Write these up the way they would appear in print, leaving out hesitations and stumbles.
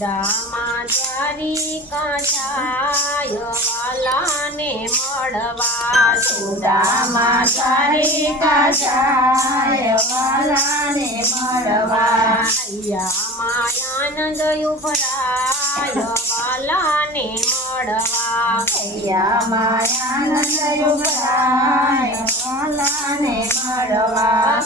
સુદામા દ્વારિકા જાય વાલાને મળવા સુદામા દ્વારિકા જાય વાલાને મળવા હૈયામાં આનંદ ઉભરાય વાલાને મળવા હૈયામાં આનંદ ઉભરાય વાલાને મળવા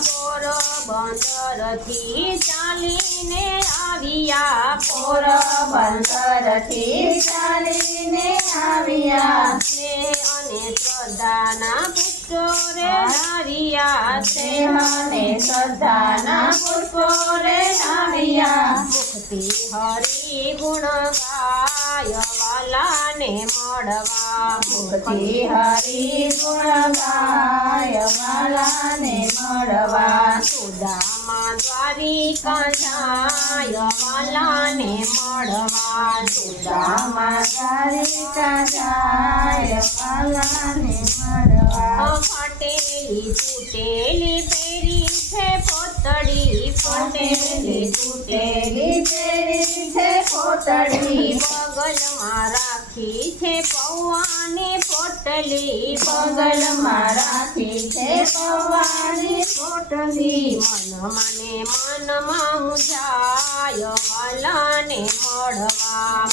પોરબંદરથી ચાલીને આવ્યા પોરબંદરથી ચાલીને આવ્યા સ્નેહ અને શ્રદ્ધાના પુત્રો રે લાવ્યા સ્નેહ અને શ્રદ્ધાના પુષ્પો રે લાવ્યા મુક્તિ હરિ ગુણ ગાય વાલાને મળવા મુક્તિ હરિ ગુણ ગાય વાલાને મળવા સુદામા દ્વારિકા જાય વાલાને મળવા સુદામા દ્વારિકા જાય વાલાને મળવા ફાટેલી તૂટેલી પેરી છે પોતડી ફટેલી તૂટેલી પેરી છે પોતડી બગલમાં રાખી છે પૌવાની પોટલી બગલમાં રાખી છે પૌવાની પોટલી મનમાં મુજાય વાલાને મળવા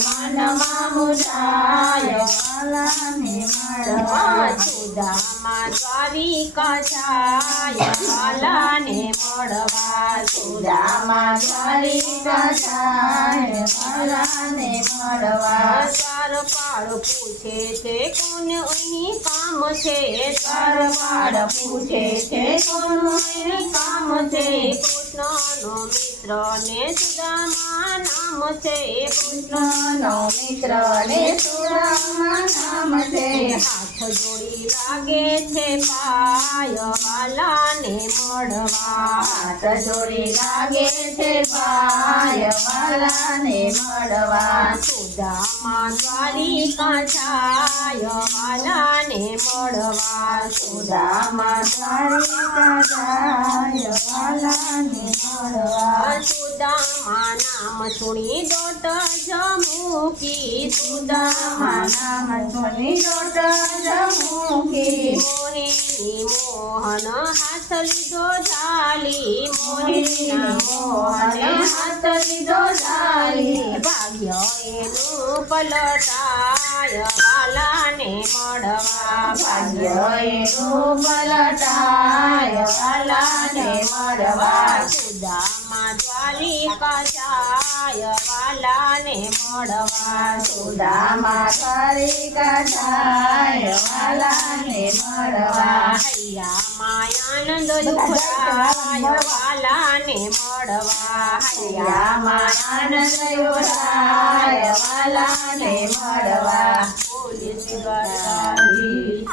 મનમાં મુજાય વાલાને મળવા સુદામા દ્વારિકા જાય વાલાને મળવા સુદામા દ્વારિકા જાય વાલાને મળવા દ્વારપાળ પૂછે છે કોને અહીં કામ છે દ્વારપાળ પૂછે છે કોનું અહીં કામ છે કૃષ્ણનો મિત્ર ને સુદામા નામ છે કૃષ્ણનો મિત્ર ને સુદામા નામ છે હાથ જોડી લાગે છે પાય વાલાને મળવા હાથ જોડી લાગે છે ભાઈ વાલાને મળવા સુદામા દ્વારિકા જાય વાલાને મળવા સુદામા દ્વારિકા જાય વાલાને મળવા સુદામા નામ સુણી દોટ જમુકી સુદામા નામ સુની દોટ જમુકી મોહિની મોહન હાથ લીધો ઝાલી મોહિની મોહને હાથ લીધો ઝાલી ભાગ્ય એનું પલટાય વાલાને મળવા ભાગ્ય એનું પલટાય વાલાને મળવા સુદામા દ્વારિકા જાય વાલાને મળવા સુદામા દ્વારિકા જાય વાલાને મળવા હૈયામાં આનંદ ઉભરાય વાલાને મળવા હૈયામાં આનંદ ઉભરાય વાલાને મળવા બોલે શ્રી દ્વારકાધીશ.